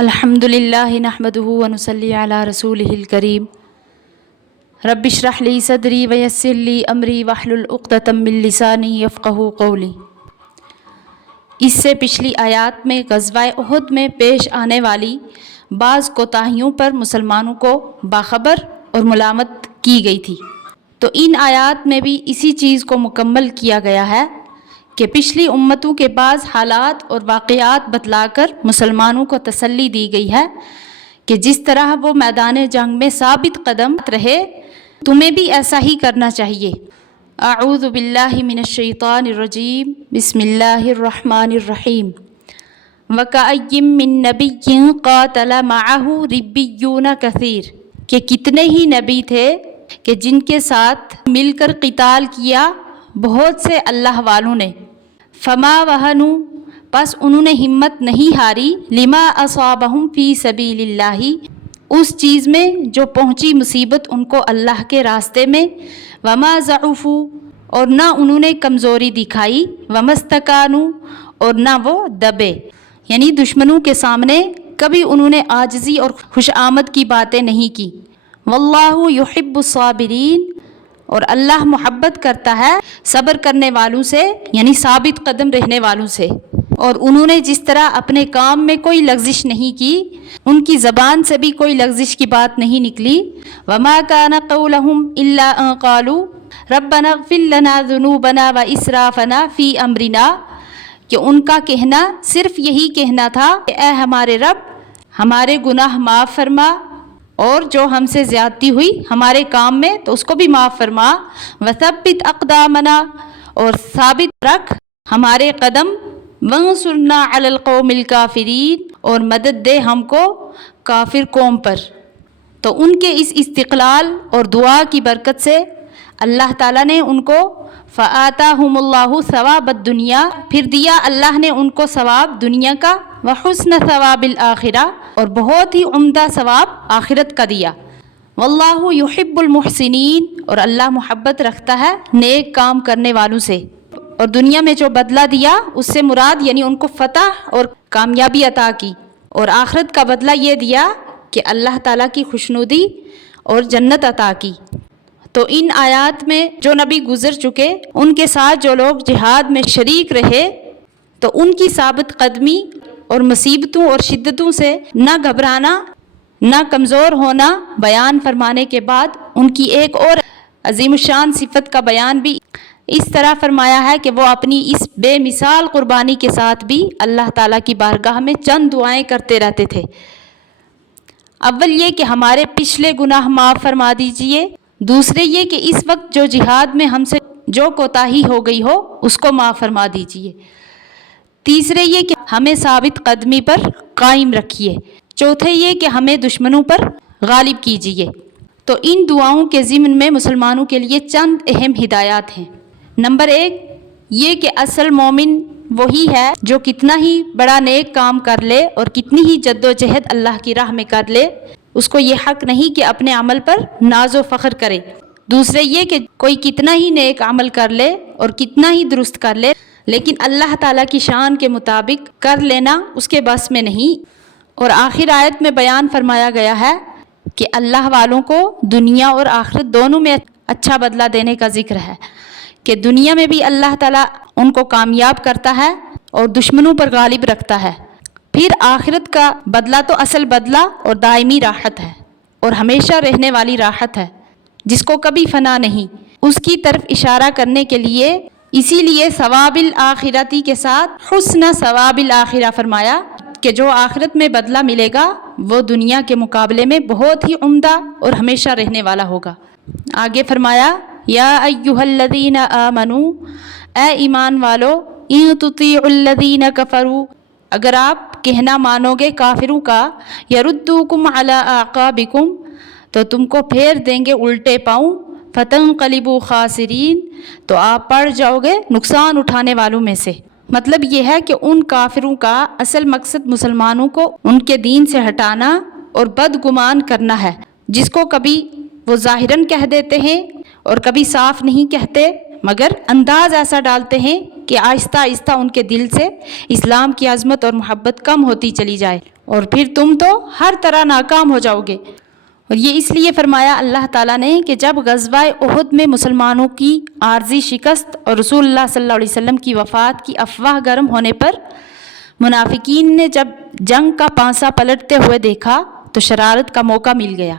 الحمد للہ نحمده ونصلی علی رسولہ الکریم رب اشرح لی صدری ویسر لی امری واحلل عقدۃ من لسانی یفقہوا قولی۔ اس سے پچھلی آیات میں غزوہ احد میں پیش آنے والی بعض کوتاہیوں پر مسلمانوں کو باخبر اور ملامت کی گئی تھی، تو ان آیات میں بھی اسی چیز کو مکمل کیا گیا ہے کہ پچھلی امتوں کے بعض حالات اور واقعات بتلا کر مسلمانوں کو تسلی دی گئی ہے کہ جس طرح وہ میدان جنگ میں ثابت قدم رہے، تمہیں بھی ایسا ہی کرنا چاہیے۔ اعوذ باللہ من الشیطان الرجیم، بسم اللہ الرحمن الرحیم۔ وَكَأَيٍّ مِّن نَّبِيٍّ قَاتَلَ مَعَهُ رِبِّيُّونَ كَثِيرٌ، کہ کتنے ہی نبی تھے کہ جن کے ساتھ مل کر قتال کیا بہت سے اللہ والوں نے۔ فما وہنوا، پس انہوں نے ہمت نہیں ہاری، لما اصابہم فی سبیل اللہ، اس چیز میں جو پہنچی مصیبت ان کو اللہ کے راستے میں، وما ضعفوا، اور نہ انہوں نے کمزوری دکھائی، وما استکانوا، اور نہ وہ دبے، یعنی دشمنوں کے سامنے کبھی انہوں نے عاجزی اور خوش آمد کی باتیں نہیں کی۔ واللہ یحب الصابرین، اور اللہ محبت کرتا ہے صبر کرنے والوں سے، یعنی ثابت قدم رہنے والوں سے۔ اور انہوں نے جس طرح اپنے کام میں کوئی لغزش نہیں کی، ان کی زبان سے بھی کوئی لغزش کی بات نہیں نکلی۔ وما کان قولہم الا ان قالوا ربنا اغفر لنا ذنوبنا واسرافنا فی امرنا، کہ ان کا کہنا صرف یہی کہنا تھا کہ اے ہمارے رب، ہمارے گناہ معاف فرما، اور جو ہم سے زیادتی ہوئی ہمارے کام میں تو اس کو بھی معاف فرما۔ وثبت اقدامنا، اور ثابت رکھ ہمارے قدم۔ وانصرنا علی القوم الکافرین، اور مدد دے ہم کو کافر قوم پر۔ تو ان کے اس استقلال اور دعا کی برکت سے اللہ تعالیٰ نے ان کو فآتاہم اللہ ثواب الدنیا، پھر دیا اللہ نے ان کو ثواب دنیا کا، وحسن ثواب الآخرہ، اور بہت ہی عمدہ ثواب آخرت کا دیا۔ واللہ یحب المحسنین، اور اللہ محبت رکھتا ہے نیک کام کرنے والوں سے۔ اور دنیا میں جو بدلہ دیا اس سے مراد یعنی ان کو فتح اور کامیابی عطا کی، اور آخرت کا بدلہ یہ دیا کہ اللہ تعالیٰ کی خوشنودی اور جنت عطا کی۔ تو ان آیات میں جو نبی گزر چکے، ان کے ساتھ جو لوگ جہاد میں شریک رہے، تو ان کی ثابت قدمی اور مصیبتوں اور شدتوں سے نہ گھبرانا، نہ کمزور ہونا بیان فرمانے کے بعد ان کی ایک اور عظیم الشان صفت کا بیان بھی اس طرح فرمایا ہے کہ وہ اپنی اس بے مثال قربانی کے ساتھ بھی اللہ تعالیٰ کی بارگاہ میں چند دعائیں کرتے رہتے تھے۔ اول یہ کہ ہمارے پچھلے گناہ معاف فرما دیجئے، دوسرے یہ کہ اس وقت جو جہاد میں ہم سے جو کوتاہی ہو گئی ہو اس کو معاف فرما دیجئے، تیسرے یہ کہ ہمیں ثابت قدمی پر قائم رکھیے، چوتھے یہ کہ ہمیں دشمنوں پر غالب کیجئے۔ تو ان دعاؤں کے ضمن میں مسلمانوں کے لیے چند اہم ہدایات ہیں۔ نمبر 1 یہ کہ اصل مومن وہی ہے جو کتنا ہی بڑا نیک کام کر لے اور کتنی ہی جد و جہد اللہ کی راہ میں کر لے، اس کو یہ حق نہیں کہ اپنے عمل پر ناز و فخر کرے۔ دوسرے یہ کہ کوئی کتنا ہی نیک عمل کر لے اور کتنا ہی درست کر لے، لیکن اللہ تعالیٰ کی شان کے مطابق کر لینا اس کے بس میں نہیں۔ اور آخر آیت میں بیان فرمایا گیا ہے کہ اللہ والوں کو دنیا اور آخرت دونوں میں اچھا بدلہ دینے کا ذکر ہے، کہ دنیا میں بھی اللہ تعالیٰ ان کو کامیاب کرتا ہے اور دشمنوں پر غالب رکھتا ہے، پھر آخرت کا بدلہ تو اصل بدلہ اور دائمی راحت ہے اور ہمیشہ رہنے والی راحت ہے جس کو کبھی فنا نہیں، اس کی طرف اشارہ کرنے کے لیے اسی لیے ثواب الآخرتی کے ساتھ حسن ثواب الآخرہ فرمایا کہ جو آخرت میں بدلہ ملے گا وہ دنیا کے مقابلے میں بہت ہی عمدہ اور ہمیشہ رہنے والا ہوگا۔ آگے فرمایا یا ایھا الذین آمنوا، اے ایمان والو، ان تطیعوا الذین کفروا، اگر آپ کہنا مانو گے کافروں کا، یردوکم علی اعقابکم، تو تم کو پھیر دیں گے الٹے پاؤں، فتنقلبوا خاسرین، تو آپ پڑ جاؤ گے نقصان اٹھانے والوں میں سے۔ مطلب یہ ہے کہ ان کافروں کا اصل مقصد مسلمانوں کو ان کے دین سے ہٹانا اور بدگمان کرنا ہے، جس کو کبھی وہ ظاہراً کہہ دیتے ہیں اور کبھی صاف نہیں کہتے، مگر انداز ایسا ڈالتے ہیں کہ آہستہ آہستہ ان کے دل سے اسلام کی عظمت اور محبت کم ہوتی چلی جائے، اور پھر تم تو ہر طرح ناکام ہو جاؤ گے۔ اور یہ اس لیے فرمایا اللہ تعالیٰ نے کہ جب غزوہ احد میں مسلمانوں کی عارضی شکست اور رسول اللہ صلی اللہ علیہ وسلم کی وفات کی افواہ گرم ہونے پر منافقین نے جب جنگ کا پانسا پلٹتے ہوئے دیکھا تو شرارت کا موقع مل گیا۔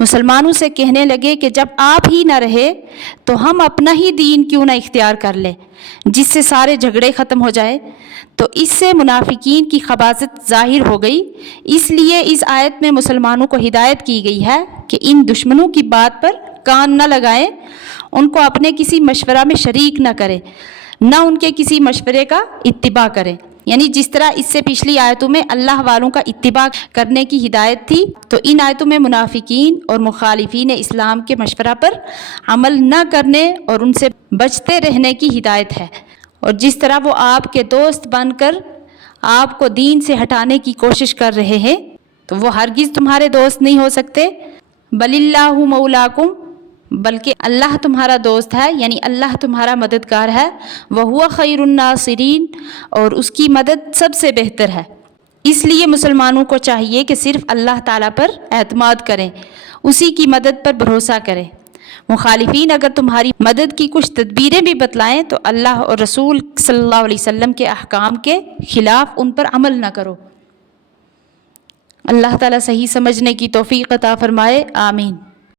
مسلمانوں سے کہنے لگے کہ جب آپ ہی نہ رہے تو ہم اپنا ہی دین کیوں نہ اختیار کر لیں جس سے سارے جھگڑے ختم ہو جائے۔ تو اس سے منافقین کی خباثت ظاہر ہو گئی۔ اس لیے اس آیت میں مسلمانوں کو ہدایت کی گئی ہے کہ ان دشمنوں کی بات پر کان نہ لگائیں، ان کو اپنے کسی مشورہ میں شریک نہ کریں، نہ ان کے کسی مشورے کا اتباع کریں۔ یعنی جس طرح اس سے پچھلی آیتوں میں اللہ والوں کا اتباع کرنے کی ہدایت تھی، تو ان آیتوں میں منافقین اور مخالفین اسلام کے مشورہ پر عمل نہ کرنے اور ان سے بچتے رہنے کی ہدایت ہے۔ اور جس طرح وہ آپ کے دوست بن کر آپ کو دین سے ہٹانے کی کوشش کر رہے ہیں تو وہ ہرگز تمہارے دوست نہیں ہو سکتے۔ بل اللہ مولاکم، بلکہ اللہ تمہارا دوست ہے، یعنی اللہ تمہارا مددگار ہے۔ وہو خیر الناصرین، اور اس کی مدد سب سے بہتر ہے۔ اس لیے مسلمانوں کو چاہیے کہ صرف اللہ تعالیٰ پر اعتماد کریں، اسی کی مدد پر بھروسہ کریں۔ مخالفین اگر تمہاری مدد کی کچھ تدبیریں بھی بتلائیں تو اللہ اور رسول صلی اللہ علیہ وسلم کے احکام کے خلاف ان پر عمل نہ کرو۔ اللہ تعالیٰ صحیح سمجھنے کی توفیق عطا فرمائے، آمین۔